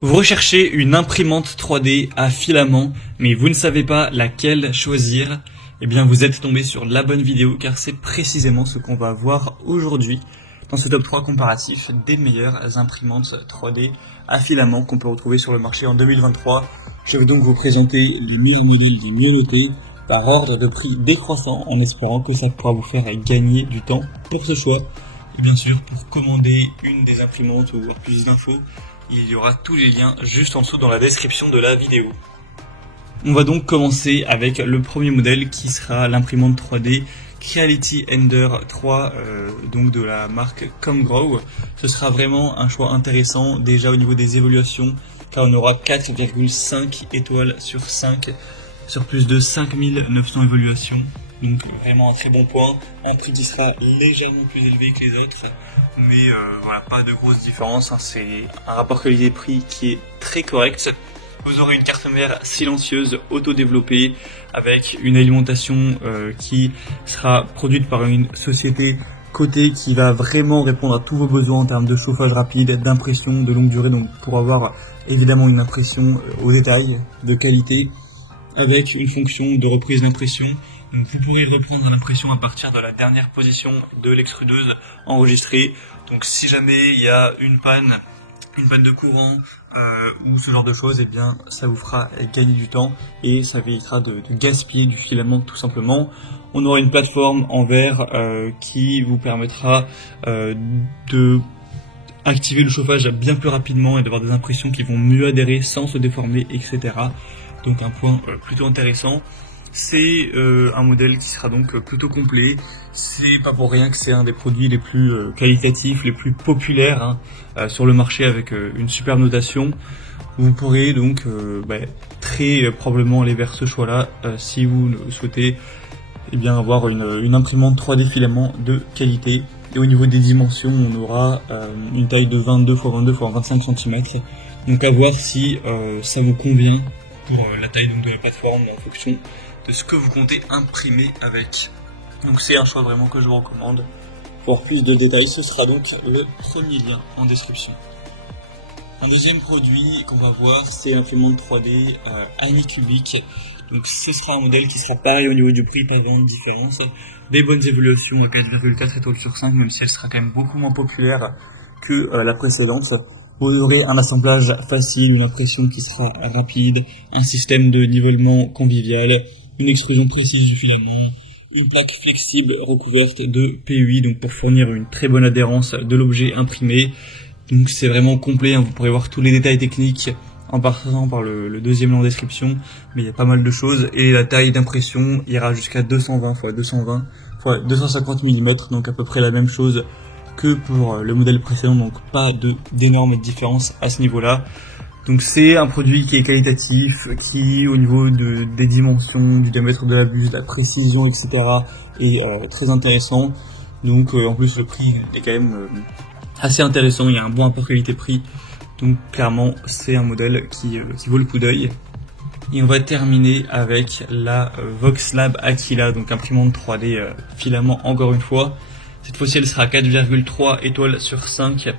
Vous recherchez une imprimante 3D à filament, mais vous ne savez pas laquelle choisir. Eh bien, vous êtes tombé sur la bonne vidéo, car c'est précisément ce qu'on va voir aujourd'hui dans ce top 3 comparatif des meilleures imprimantes 3D à filament qu'on peut retrouver sur le marché en 2023. Je vais donc vous présenter les meilleurs modèles des mieux notés par ordre de prix décroissant, en espérant que ça pourra vous faire gagner du temps pour ce choix. Et bien sûr, pour commander une des imprimantes ou voir plus d'infos, il y aura tous les liens juste en dessous dans la description de la vidéo. On va donc commencer avec le premier modèle qui sera l'imprimante 3D Creality Ender 3, donc de la marque Comgrow. Ce sera vraiment un choix intéressant déjà au niveau des évaluations, car on aura 4,5 étoiles sur 5 sur plus de 5900 évaluations. Donc vraiment un très bon point, un prix qui sera légèrement plus élevé que les autres, mais voilà, pas de grosse différence, hein. C'est un rapport qualité-prix qui est très correct. Vous aurez une carte mère silencieuse auto-développée avec une alimentation qui sera produite par une société cotée qui va vraiment répondre à tous vos besoins en termes de chauffage rapide, d'impression de longue durée, donc pour avoir évidemment une impression au détail, de qualité, avec une fonction de reprise d'impression. Donc vous pourrez reprendre l'impression à partir de la dernière position de l'extrudeuse enregistrée. Donc si jamais il y a une panne de courant ou ce genre de choses, eh bien ça vous fera gagner du temps et ça évitera de gaspiller du filament tout simplement. On aura une plateforme en verre qui vous permettra de activer le chauffage bien plus rapidement et d'avoir des impressions qui vont mieux adhérer sans se déformer, etc. Donc un point plutôt intéressant. C'est un modèle qui sera donc plutôt complet. C'est pas pour rien que c'est un des produits les plus qualitatifs, les plus populaires sur le marché, avec une super notation. Vous pourrez donc très probablement aller vers ce choix-là si vous souhaitez avoir une imprimante 3D filament de qualité. Et au niveau des dimensions, on aura une taille de 22 x 22 x 25 cm. Donc à voir si ça vous convient pour la taille donc de la plateforme en fonction de ce que vous comptez imprimer avec. Donc c'est un choix vraiment que je vous recommande. Pour plus de détails, ce sera donc le premier lien en description. Un deuxième produit qu'on va voir, c'est l'imprimante 3D Anycubic. Donc ce sera un modèle qui sera pareil au niveau du prix, pas vraiment de différence. Des bonnes évaluations à 4,4 étoiles sur 5, même si elle sera quand même beaucoup moins populaire que la précédente. Vous aurez un assemblage facile, une impression qui sera rapide, un système de nivellement convivial, une extrusion précise du filament, une plaque flexible recouverte de PUI, donc pour fournir une très bonne adhérence de l'objet imprimé. Donc c'est vraiment complet, hein. Vous pourrez voir tous les détails techniques en passant par le deuxième lien en description, mais il y a pas mal de choses. Et la taille d'impression ira jusqu'à 220 x 220 x 250 mm, donc à peu près la même chose que pour le modèle précédent, donc pas d'énormes différences à ce niveau-là. Donc c'est un produit qui est qualitatif, qui au niveau des dimensions, du diamètre de la buse, de la précision, etc. est très intéressant. Donc en plus le prix est quand même assez intéressant, il y a un bon rapport qualité-prix. Donc clairement c'est un modèle qui vaut le coup d'œil. Et on va terminer avec la Voxlab Aquila, donc imprimante 3D filament encore une fois. Cette fois-ci elle sera à 4,3 étoiles sur 5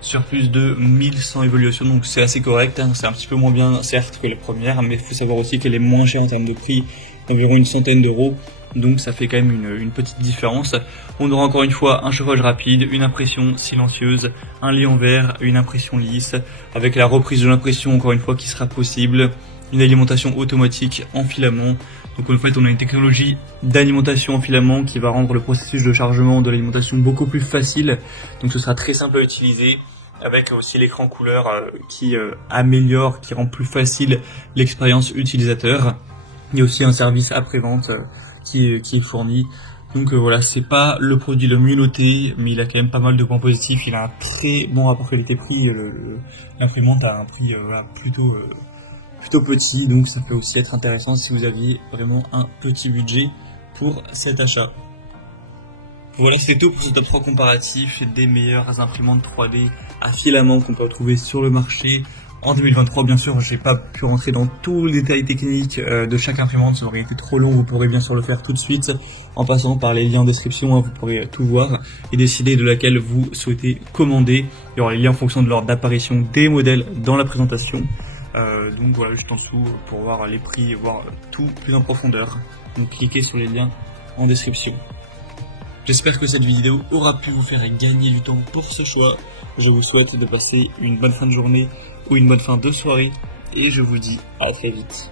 sur plus de 1100 évaluations, donc c'est assez correct, hein. C'est un petit peu moins bien certes que les premières, mais il faut savoir aussi qu'elle est moins chère en termes de prix, environ une centaine d'euros, donc ça fait quand même une petite différence. On aura encore une fois un chauffage rapide, une impression silencieuse, un lit en verre, une impression lisse, avec la reprise de l'impression encore une fois qui sera possible, une alimentation automatique en filament. Donc en fait on a une technologie d'alimentation en filament qui va rendre le processus de chargement de l'alimentation beaucoup plus facile, donc ce sera très simple à utiliser, avec aussi l'écran couleur qui améliore, qui rend plus facile l'expérience utilisateur. Il y a aussi un service après-vente qui est fourni. Donc voilà, c'est pas le produit le mieux noté, mais il a quand même pas mal de points positifs. Il a un très bon rapport qualité-prix. L'imprimante a un prix plutôt petit, donc ça peut aussi être intéressant si vous aviez vraiment un petit budget pour cet achat. Voilà, c'est tout pour ce top 3 comparatif des meilleures imprimantes 3D à filament qu'on peut retrouver sur le marché en 2023. Bien sûr, j'ai pas pu rentrer dans tous les détails techniques de chaque imprimante, ça aurait été trop long. Vous pourrez bien sûr le faire tout de suite en passant par les liens en description, hein, vous pourrez tout voir et décider de laquelle vous souhaitez commander. Il y aura les liens en fonction de l'ordre d'apparition des modèles dans la présentation. Donc voilà, juste en dessous pour voir les prix et voir tout plus en profondeur. Donc cliquez sur les liens en description. J'espère que cette vidéo aura pu vous faire gagner du temps pour ce choix. Je vous souhaite de passer une bonne fin de journée ou une bonne fin de soirée et je vous dis à très vite.